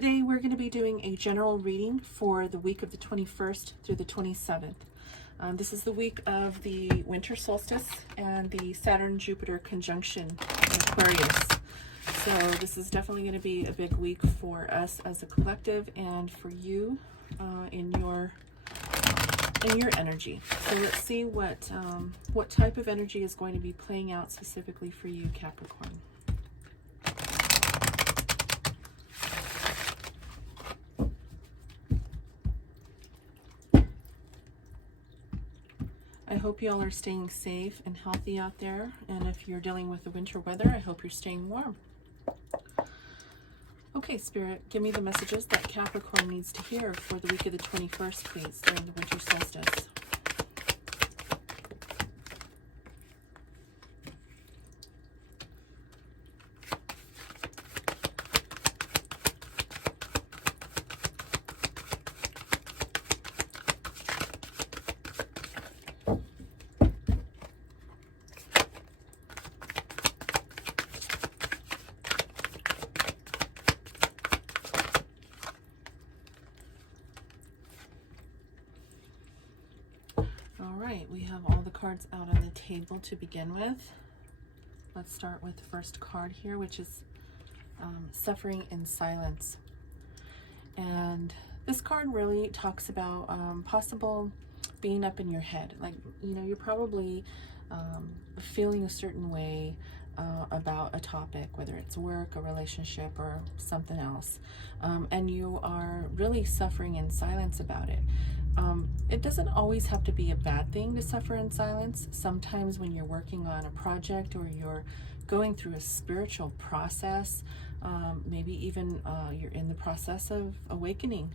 Today we're going to be doing a general reading for the week of the 21st through the 27th. This is the week of the Winter Solstice and the Saturn-Jupiter conjunction in Aquarius. So this is definitely going to be a big week for us as a collective and for you in your energy. So let's see what type of energy is going to be playing out specifically for you, Capricorn. I hope you all are staying safe and healthy out there, and if you're dealing with the winter weather, I hope you're staying warm. Okay, Spirit, give me the messages that Capricorn needs to hear for the week of the 21st, please, during the winter solstice. We have all the cards out on the table to begin with. Let's start with the first card here, which is Suffering in Silence. And this card really talks about possible being up in your head. Like, you know, you're probably feeling a certain way about a topic, whether it's work, a relationship, or something else. And you are really suffering in silence about it. It doesn't always have to be a bad thing to suffer in silence. Sometimes when you're working on a project or you're going through a spiritual process, maybe even you're in the process of awakening,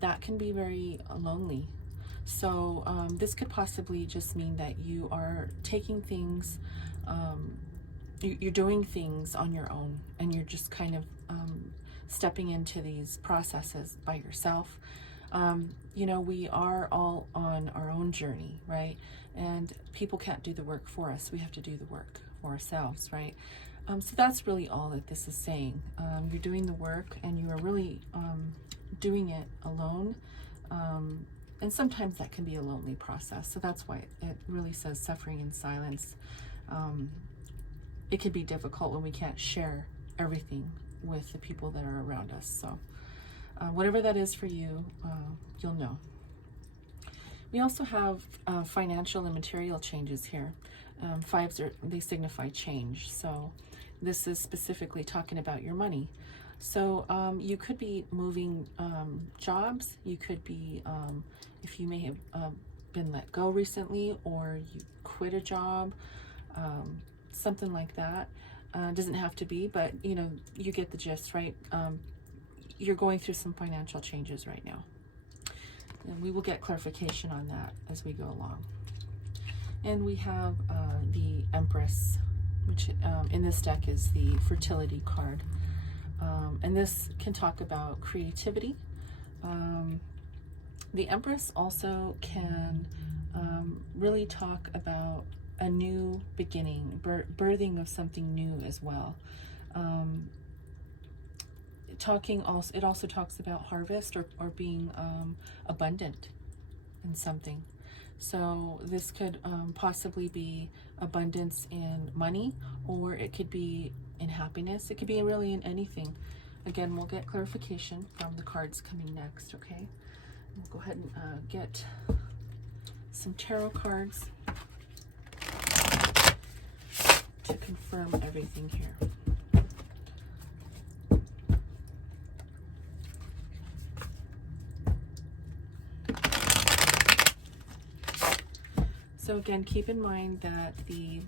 that can be very lonely. So this could possibly just mean that you are taking things, you're doing things on your own, and you're just kind of stepping into these processes by yourself. You know, we are all on our own journey, right? And people can't do the work for us. We have to do the work for ourselves, right? So that's really all that this is saying. You're doing the work, and you are really doing it alone. And sometimes that can be a lonely process. So that's why it really says suffering in silence. It can be difficult when we can't share everything with the people that are around us. So whatever that is for you, you'll know. We also have financial and material changes here. Fives they signify change. So this is specifically talking about your money. So you could be moving jobs. You could be, if you may have been let go recently, or you quit a job, something like that. Doesn't have to be, but you know, you get the gist, right? You're going through some financial changes right now. And we will get clarification on that as we go along. And we have the Empress, which in this deck is the fertility card. And this can talk about creativity. The Empress also can really talk about a new beginning, birthing of something new as well. It also talks about harvest or being abundant in something. So this could possibly be abundance in money, or it could be in happiness. It could be really in anything. Again, we'll get clarification from the cards coming next, okay? We'll go ahead and get some tarot cards to confirm everything here. So again, keep in mind that the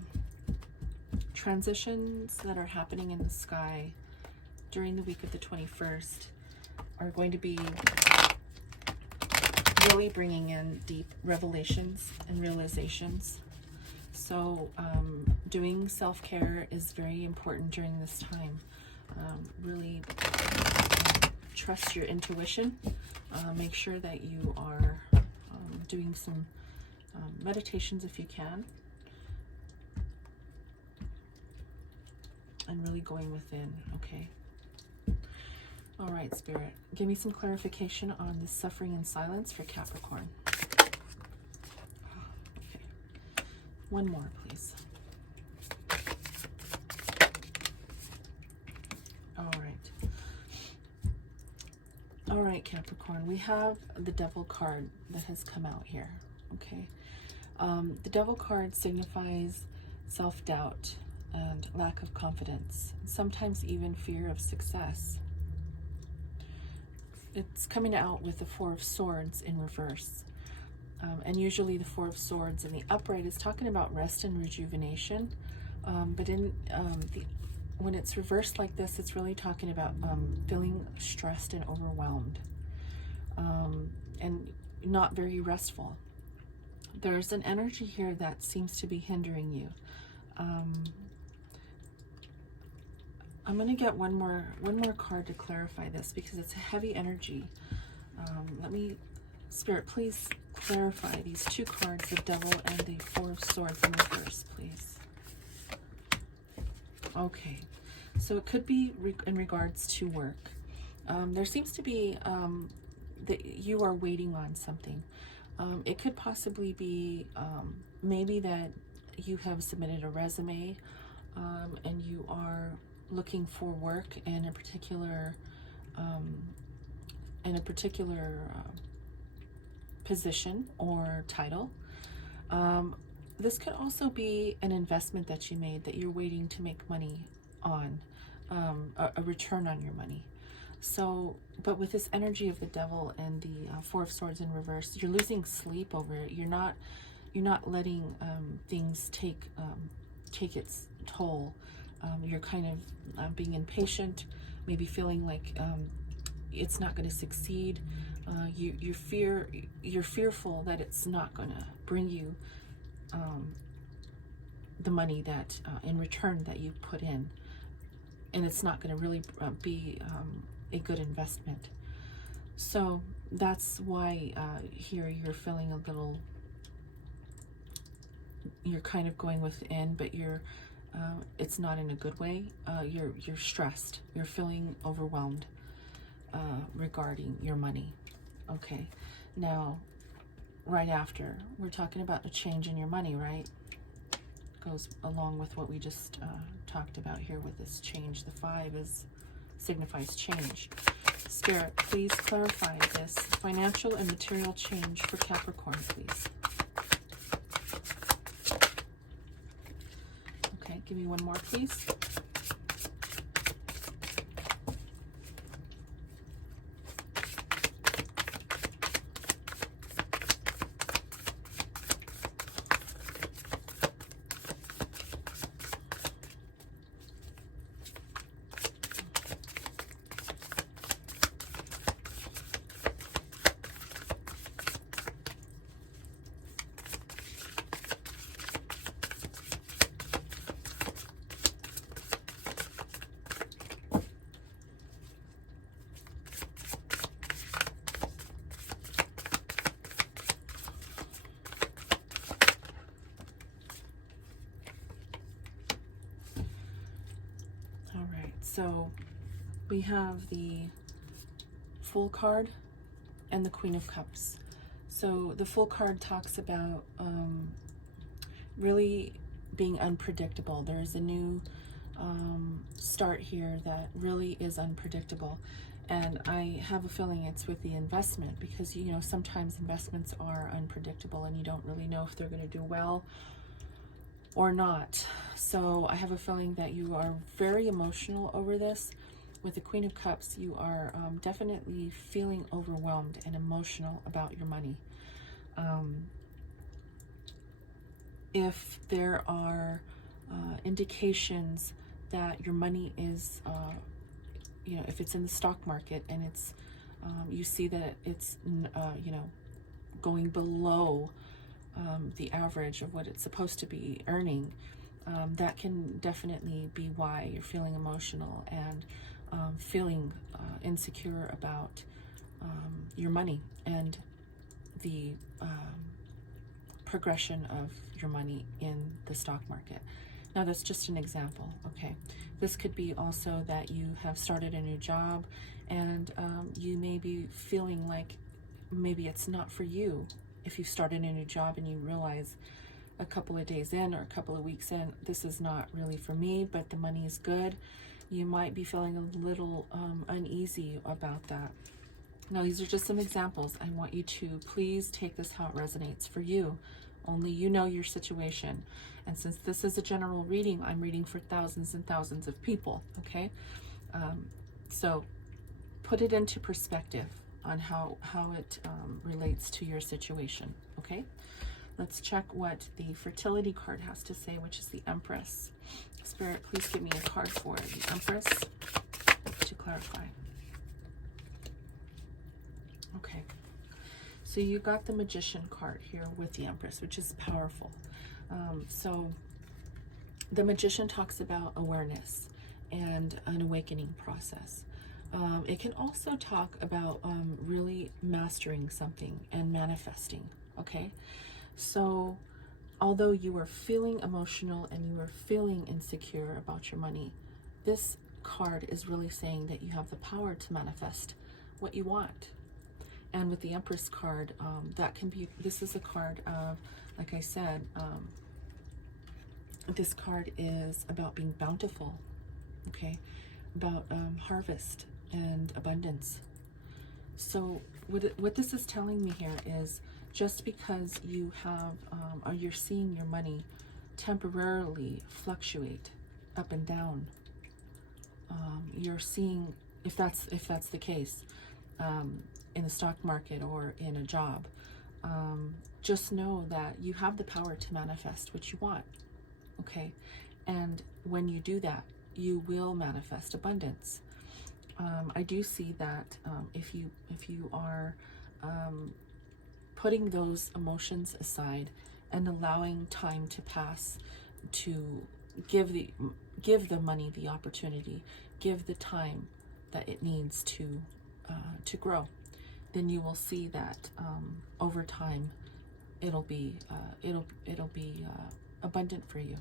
transitions that are happening in the sky during the week of the 21st are going to be really bringing in deep revelations and realizations. So doing self-care is very important during this time. Really trust your intuition. Make sure that you are doing some meditations if you can, and really going within, okay? All right, Spirit, give me some clarification on the suffering in silence for Capricorn. Okay. One more, please. All right. All right, Capricorn, we have the Devil card that has come out here, okay? The Devil card signifies self-doubt and lack of confidence, sometimes even fear of success. It's coming out with the Four of Swords in reverse. And usually the Four of Swords in the upright is talking about rest and rejuvenation. But in when it's reversed like this, it's really talking about feeling stressed and overwhelmed, and not very restful. There's an energy here that seems to be hindering you. I'm going to get one more card to clarify this, because it's a heavy energy. Let me, Spirit, please clarify these two cards, the Devil and the Four of Swords in reverse, please. Okay, so it could be in regards to work. There seems to be that you are waiting on something. It could possibly be maybe that you have submitted a resume and you are looking for work in a particular position or title. This could also be an investment that you made that you're waiting to make money on, a return on your money. So, but with this energy of the Devil and the Four of Swords in reverse, you're losing sleep over it. You're not letting things take its toll. You're kind of being impatient, maybe feeling like it's not going to succeed. You're fearful that it's not going to bring you the money that in return that you put in, and it's not going to really be a good investment. So that's why here you're feeling a little, you're kind of going within, but you're it's not in a good way. You're stressed. You're feeling overwhelmed regarding your money. Okay, now right after, we're talking about a change in your money, right? Goes along with what we just talked about here with this change. The 5 signifies change. Spirit, please clarify this financial and material change for Capricorn, please. Okay, give me one more, please. So we have the Fool card and the Queen of Cups. So the Fool card talks about really being unpredictable. There's a new start here that really is unpredictable. And I have a feeling it's with the investment, because, you know, sometimes investments are unpredictable and you don't really know if they're going to do well or not. So I have a feeling that you are very emotional over this. With the Queen of Cups, you are definitely feeling overwhelmed and emotional about your money. If there are indications that your money is, you know, if it's in the stock market and it's, you see that it's, you know, going below the average of what it's supposed to be earning, that can definitely be why you're feeling emotional and feeling insecure about your money and the progression of your money in the stock market. Now that's just an example, okay? This could be also that you have started a new job and you may be feeling like maybe it's not for you. If you've started a new job and you realize a couple of days in or a couple of weeks in, this is not really for me, but the money is good, you might be feeling a little uneasy about that. Now, these are just some examples. I want you to please take this how it resonates for you. Only you know your situation. And since this is a general reading, I'm reading for thousands and thousands of people, okay? So put it into perspective on how it relates to your situation, okay? Let's check what the fertility card has to say, which is the Empress. Spirit, please give me a card for the Empress to clarify. Okay, so you got the Magician card here with the Empress, which is powerful. So the Magician talks about awareness and an awakening process. It can also talk about really mastering something and manifesting, okay? So although you are feeling emotional and you are feeling insecure about your money, this card is really saying that you have the power to manifest what you want. And with the Empress card, that can be, this is a card of, like I said, this card is about being bountiful, okay? About harvest and abundance. So what this is telling me here is just because you have, or you're seeing your money temporarily fluctuate up and down, you're seeing, if that's the case, in the stock market or in a job, just know that you have the power to manifest what you want, okay? And when you do that, you will manifest abundance. I do see that if you are putting those emotions aside and allowing time to pass to give the money the opportunity, give the time that it needs to grow, then you will see that over time it'll be abundant for you.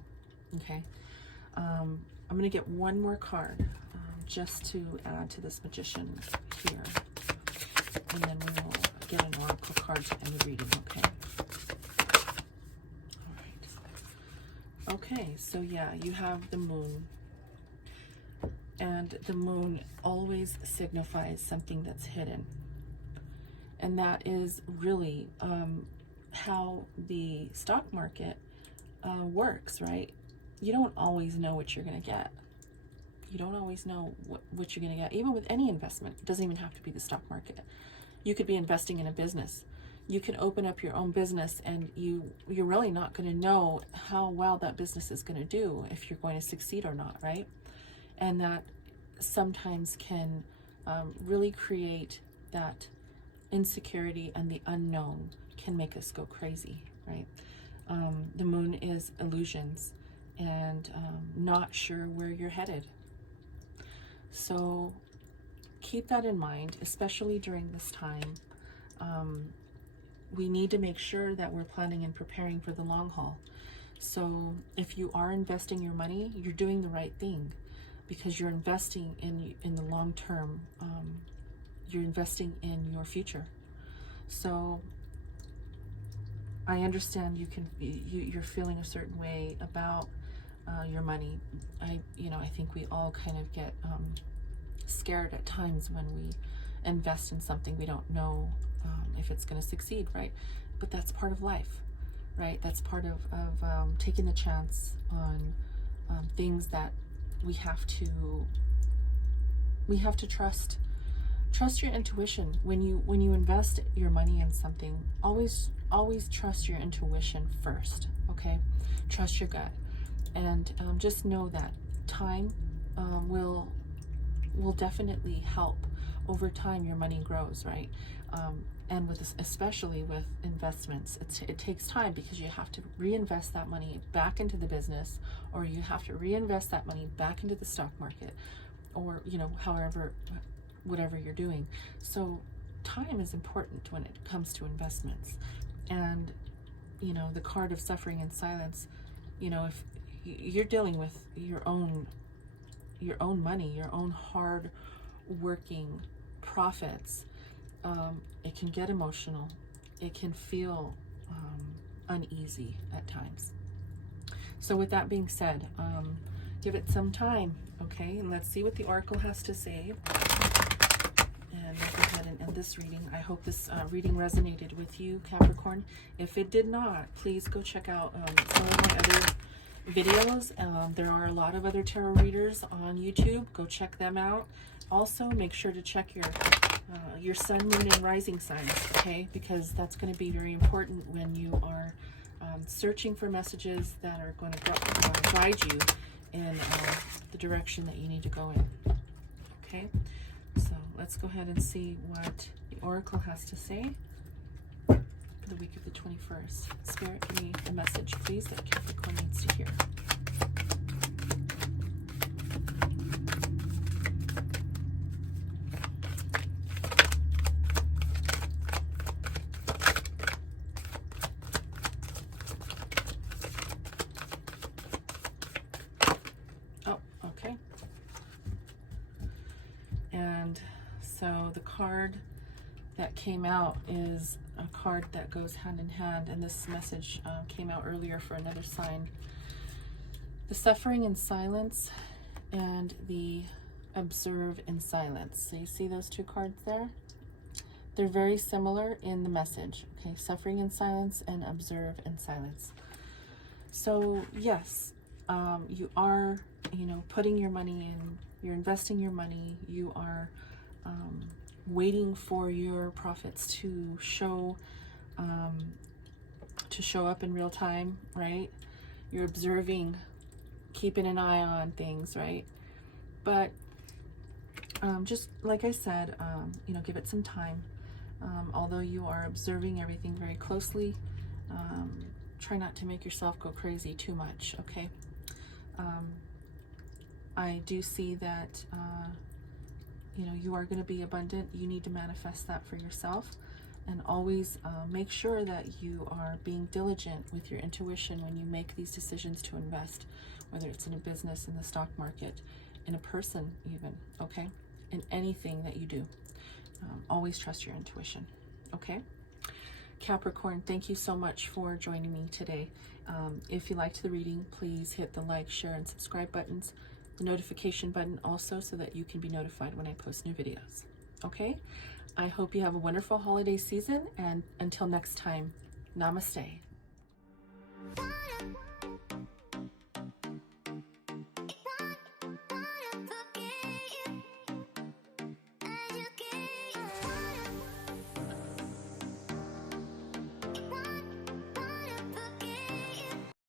Okay, I'm going to get one more card just to add to this Magician here, and then we will get an oracle card to end the reading. Okay. All right. Okay, so yeah, you have the Moon. And the Moon always signifies something that's hidden. And that is really how the stock market works, right? You don't always know what you're going to get. You don't always know what you're going to get. Even with any investment, it doesn't even have to be the stock market. You could be investing in a business. You can open up your own business and you're really not going to know how well that business is going to do, if you're going to succeed or not, right? And that sometimes can really create that insecurity, and the unknown can make us go crazy, right? The Moon is illusions and not sure where you're headed. So keep that in mind, especially during this time. We need to make sure that we're planning and preparing for the long haul. So if you are investing your money, you're doing the right thing, because you're investing in the long term. You're investing in your future. So I understand you're feeling a certain way about your money. I think we all kind of get scared at times when we invest in something we don't know if it's going to succeed, right? But that's part of life, right? That's part of taking the chance on things that we have to trust your intuition. When you invest your money in something, always trust your intuition first, okay? Trust your gut, and just know that time will definitely help. Over time your money grows, right? And with this, especially with investments, it takes time, because you have to reinvest that money back into the business, or you have to reinvest that money back into the stock market, or whatever you're doing. So time is important when it comes to investments. And the card of suffering in silence, if you're dealing with your own money, your own hard working profits. It can get emotional. It can feel uneasy at times. So with that being said, give it some time, okay? And let's see what the Oracle has to say. And we'll go ahead and end this reading. I hope this reading resonated with you, Capricorn. If it did not, please go check out some of my other videos. There are a lot of other tarot readers on YouTube. Go check them out. Also, make sure to check your sun, moon, and rising signs, okay? Because that's going to be very important when you are searching for messages that are going to guide you in the direction that you need to go in, okay? So let's go ahead and see what the Oracle has to say for the week of the 21st. Spirit, give me a message, please, that Capricorn needs to hear. And so the card that came out is a card that goes hand in hand, and this message came out earlier for another sign. The suffering in silence and the observe in silence. So you see those two cards there? They're very similar in the message, okay? Suffering in silence and observe in silence. So yes, you are, putting your money in, you're investing your money, you are waiting for your profits to show up in real time, right? You're observing, keeping an eye on things, right? But just like I said, give it some time. Although you are observing everything very closely, try not to make yourself go crazy too much, okay? I do see that, you are going to be abundant. You need to manifest that for yourself. And always make sure that you are being diligent with your intuition when you make these decisions to invest, whether it's in a business, in the stock market, in a person even, okay? In anything that you do. Always trust your intuition, okay? Capricorn, thank you so much for joining me today. If you liked the reading, please hit the like, share, and subscribe buttons, the notification button also, so that you can be notified when I post new videos. Okay? I hope you have a wonderful holiday season, and until next time, namaste.